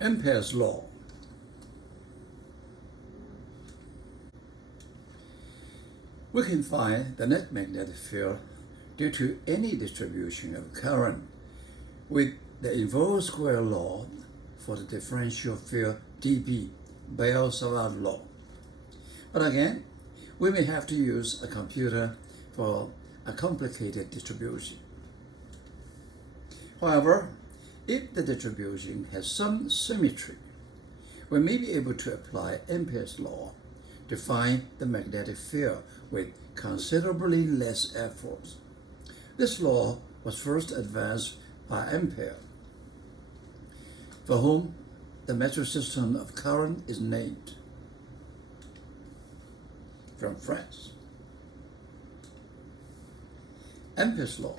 Ampere's law. We can find the net magnetic field due to any distribution of current with the inverse square law for the differential field dB, Bell-Savart law. But again, we may have to use a computer for a complicated distribution. However, if the distribution has some symmetry, we may be able to apply Ampere's law to find the magnetic field with considerably less effort. This law was first advanced by Ampere, for whom the metric system of current is named, from France. Ampere's law.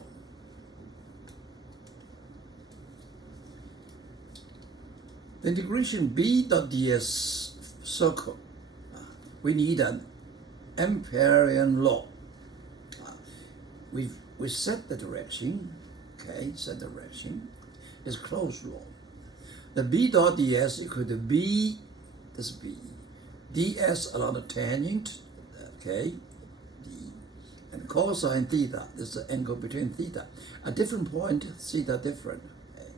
The integration B dot ds circle, we need an Amperian law. We set the direction, okay, set direction, is closed law. The B dot ds equal to B, this B, ds along the tangent, okay, d, and cosine theta, this is the angle between theta. At different point, theta different, okay,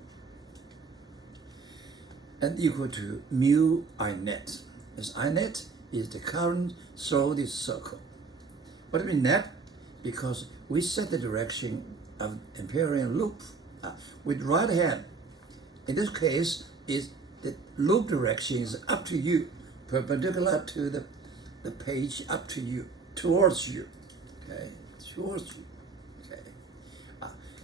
and equal to mu I net. As I net is the current through this circle. What do we mean net? Because we set the direction of Amperian loop with right hand. In this case, is the loop direction is up to you, perpendicular to the page, up to you, towards you, okay, towards you, okay.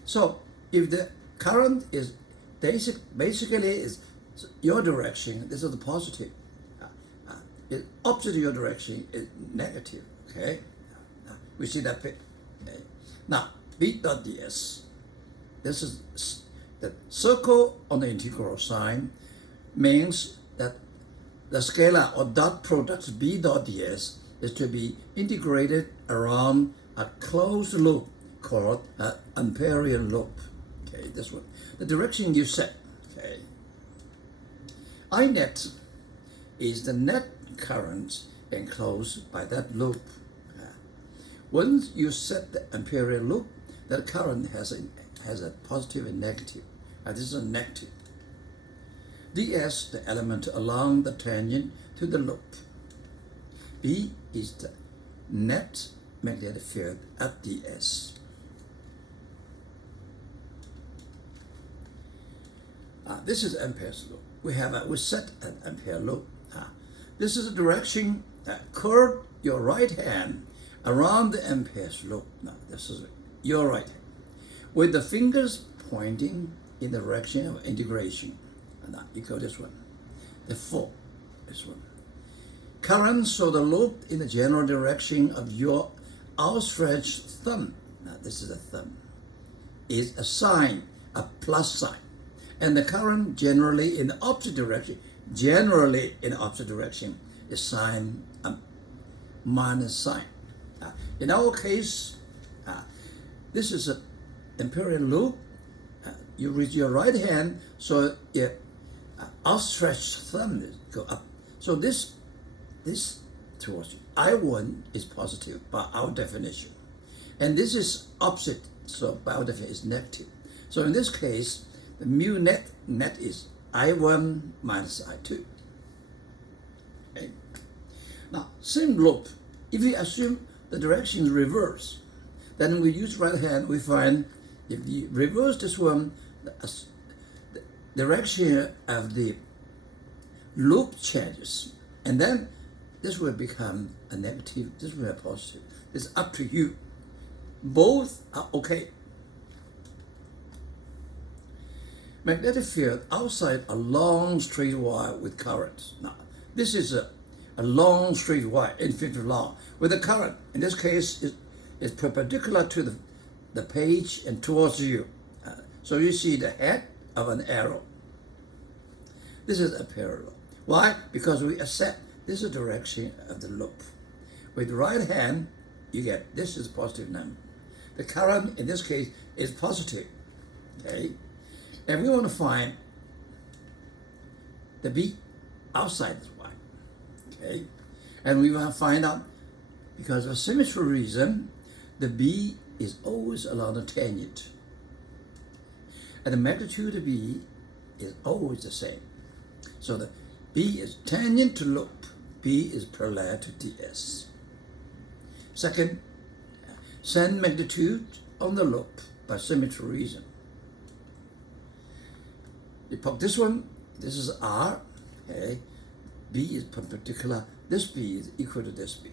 So if the current is basically is your direction, this is the positive. Opposite your direction is negative, okay. We see that bit. Okay. Now, B dot ds, this is the circle on the integral sign, means that the scalar or dot product B dot ds is to be integrated around a closed loop called an Amperian loop. Okay, this one. The direction you set. Okay. I net is the net current enclosed by that loop. Once you set the Amperian loop, that current has a positive and negative. This is a negative. ds, the element along the tangent to the loop. B is the net magnetic field at ds. This is Ampere's law. We set an Ampere loop. This is a direction. Curve your right hand around the Ampere's loop. Now, this is your right hand, with the fingers pointing in the direction of integration. Now, equal this one. The 4, this one. Current through the loop in the general direction of your outstretched thumb. Now, this is a thumb. Is a sign, a plus sign. And the current generally in the opposite direction, is sign a minus sign. In our case, this is an Amperian loop. You reach your right hand, so your outstretched thumb go up. So this towards you. I1 is positive by our definition. And this is opposite, so by our definition is negative. So in this case, the mu net is I1 minus I2. Okay. Now, same loop. If we assume the direction is reverse, then we use right hand, we find if you reverse this one, the direction of the loop changes. And then this will become a negative, this will be a positive. It's up to you. Both are okay. Magnetic field outside a long straight wire with current. Now, this is a long straight wire, infinitely long, with a current. In this case, is perpendicular to the page and towards you. So you see the head of an arrow. This is a parallel. Why? Because we accept this is the direction of the loop. With the right hand, you get this is positive number. The current in this case is positive. Okay? And we want to find the B outside is Y. Okay, and we will find out, because of symmetry reason, the B is always along the tangent, and the magnitude of B is always the same. So the B is tangent to loop, B is parallel to DS. Second, same magnitude on the loop by symmetry reason. You put this one, this is R, okay, B is perpendicular, this B is equal to this B.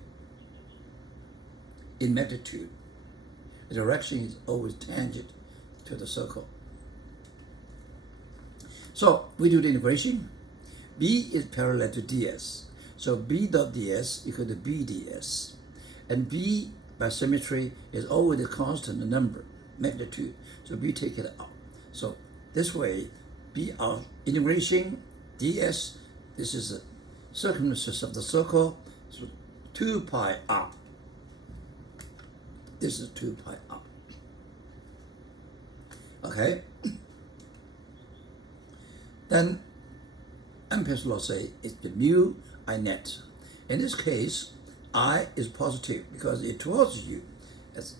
In magnitude, the direction is always tangent to the circle. So we do the integration. B is parallel to DS. So B dot DS equal to B ds. And B by symmetry is always a constant number, magnitude. So B take it out. So this way, B of integration ds, this is the circumference of the circle, so 2 pi r. This is 2 pi r. Okay? Then Ampere's law say it's the mu I net. In this case, I is positive because it towards you as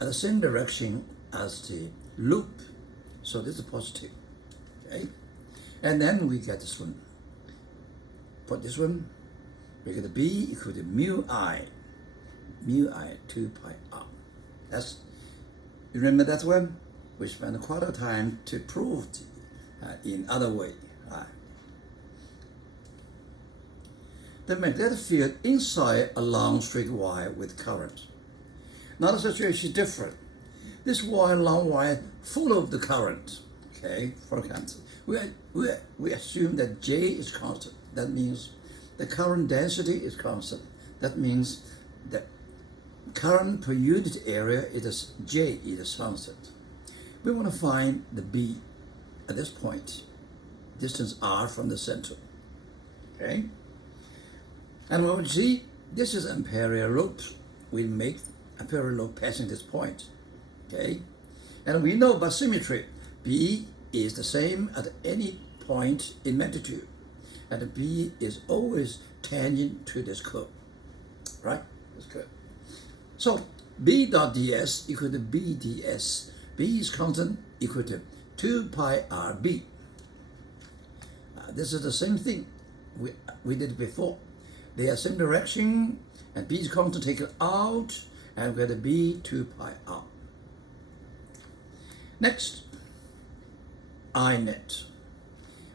at the same direction as the loop. So this is positive. Okay? And then we get this one. Put this one, we get the B equal to mu I 2 pi r. That's, you remember that one? We spent quite a time to prove in other way. The magnetic field inside a long straight wire with current. Now the situation is different. This wire, long wire, full of the current. Okay, for example, we assume that J is constant. That means the current density is constant. That means the current per unit area is J is constant. We want to find the B at this point, distance r from the center. Okay, and when we see this is Ampere loop, we make Ampere loop passing this point. Okay, and we know by symmetry B is the same at any point in magnitude, and B is always tangent to this curve, right? This curve. So B dot ds equal to B ds. B is constant equal to 2 pi rb. This is the same thing we did before. They are same direction, and B is constant, take it out, and we get a B 2 pi r. Next, I net.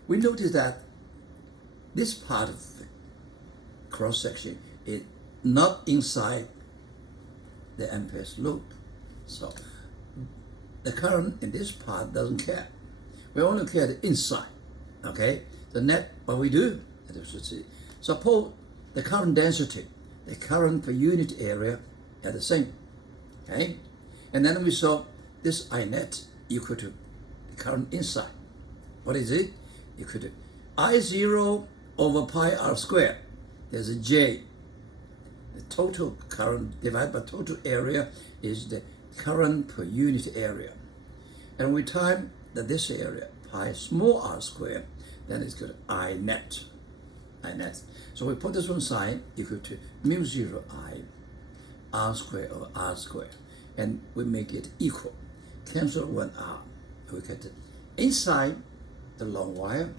We notice that this part of the cross section is not inside the Ampere's loop. So the current in this part doesn't care. We only care the inside. Okay? The net, what we do, as you should see, suppose the current density, the current per unit area are the same. Okay? And then we saw this I net equal to the current inside. What is it? Equal to I0 over pi r squared. There's a J. The total current divided by total area is the current per unit area. And we time that this area, pi small r squared, then it's got I net. I net. So we put this one side equal to mu 0 I r squared over r squared. And we make it equal. Cancel 1 r. We get it inside the long wire,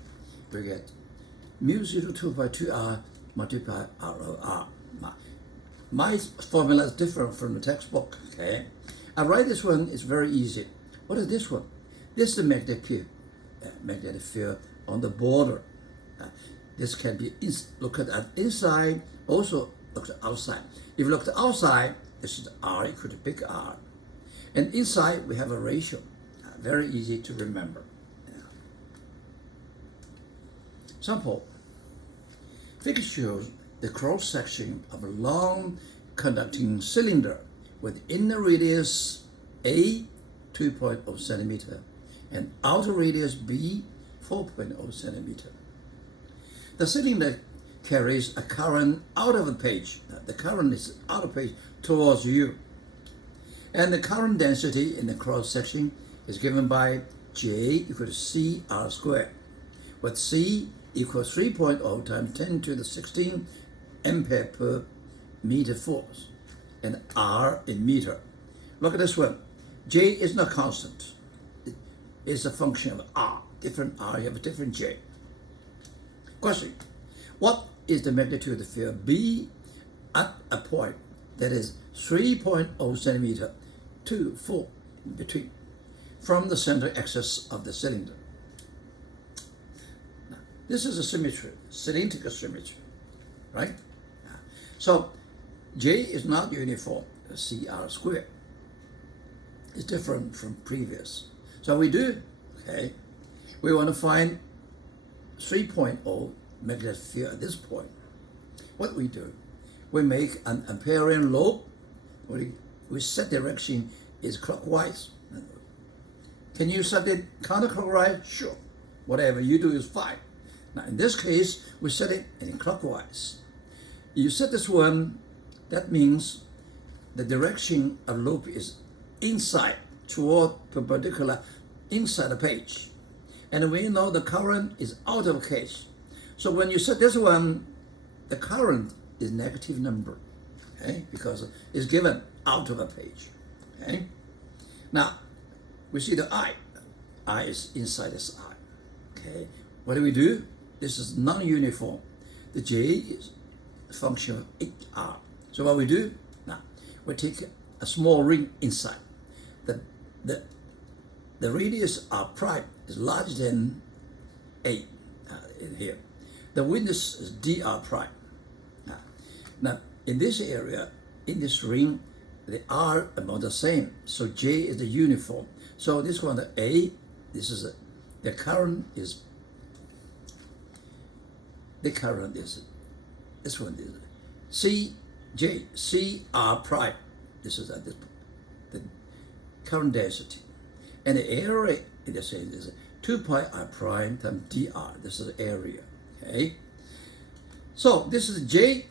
we get mu 0 2 by 2r multiplied r over r. My formula is different from the textbook. Okay, I write this one, it's very easy. What is this one? This is the magnetic field on the border. This can be looked at inside, also looked at outside. If you look at outside, this is R equal to big R. And inside, we have a ratio. Very easy to remember. Example, figure shows the cross section of a long conducting cylinder with inner radius A 2.0 centimeter and outer radius B 4.0 centimeter. The cylinder carries a current out of the page. The current is out of page towards you. And the current density in the cross section is given by J equal to C R squared, with C equals 3.0 times 10 to the 16 ampere per meter force, and R in meter. Look at this one. J is not constant. It is a function of R. Different R, you have a different J. Question. What is the magnitude of the field B at a point that is 3.0 centimeter to 4 in between from the center axis of the cylinder? Now, this is a symmetry, cylindrical symmetry, right? So J is not uniform, CR squared. It's different from previous. So we do, okay, we want to find 3.0 magnetic field at this point. What we do, we make an Amperian loop. We set direction is clockwise. Can you set it counterclockwise? Sure. Whatever you do is fine. Now in this case, we set it in clockwise. You set this one, that means the direction of loop is inside, toward perpendicular inside the page. And we know the current is out of case. So when you set this one, the current is negative number, okay? Because it's given out of a page, okay? Now, we see the I. I is inside this I, okay? What do? This is non-uniform. The J is a function of 8R. So what we do? Now, we take a small ring inside. The radius R prime is larger than 8 in here. The witness is dr prime. Now, in this area, in this ring, the R are about the same. So J is the uniform. So this one, the A, the current is this one is CR prime. This is the current density. And the area in the same is 2 pi R prime times dr. This is the area. Okay. So this is J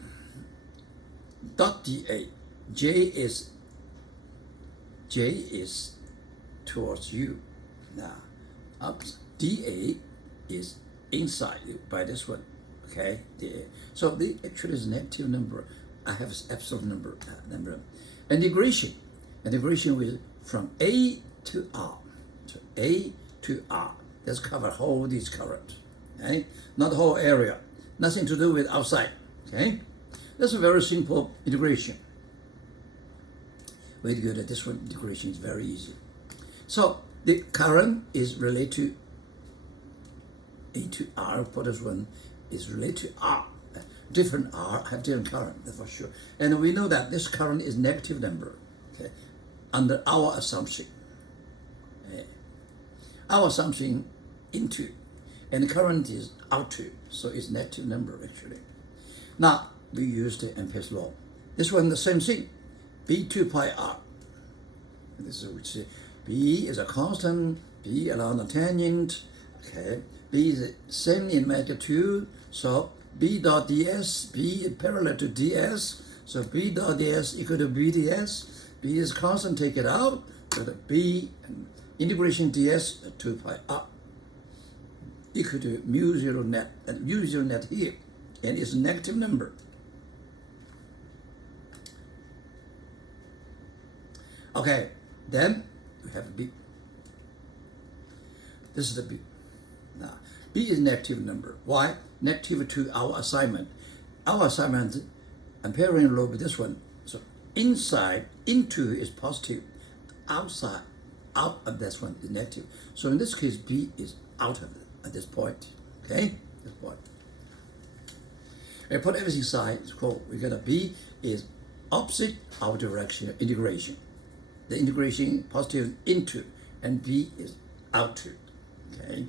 dot dA. J is towards you. Now, up dA is inside by this one. Okay, dA. So the actually is a negative number. I have absolute number. Integration with from A to R. So A to R. Let's cover whole this current. Okay, not the whole area. Nothing to do with outside. Okay, that's a very simple integration. Very good at this one. Integration is very easy. So the current is related to A to R. For this one is related to R. Different R have different current, that's for sure. And we know that this current is negative number. Okay, under our assumption. Okay. Our assumption into, and the current is out to, so it's negative number actually. Now we use the Ampere's law. This one the same thing, B2 pi R. And this is what we say. B is a constant, B along the tangent. Okay, B is the same in magnitude, so B dot ds, B is parallel to ds, so B dot ds equal to B ds. B is constant, take it out, so the B integration ds 2 pi R equal to mu 0 net, and mu 0 net here, and it's a negative number. Okay, then we have B. This is the B. Now, B is negative number. Why? Negative to our assignment. Our assignment, Amperian law with this one. So inside, into is positive. Outside, out of this one is negative. So in this case, B is out of it at this point. Okay? This point. We put everything aside, it's cool. We got a B is opposite our direction, integration. The integration positive into, and B is out to. Okay?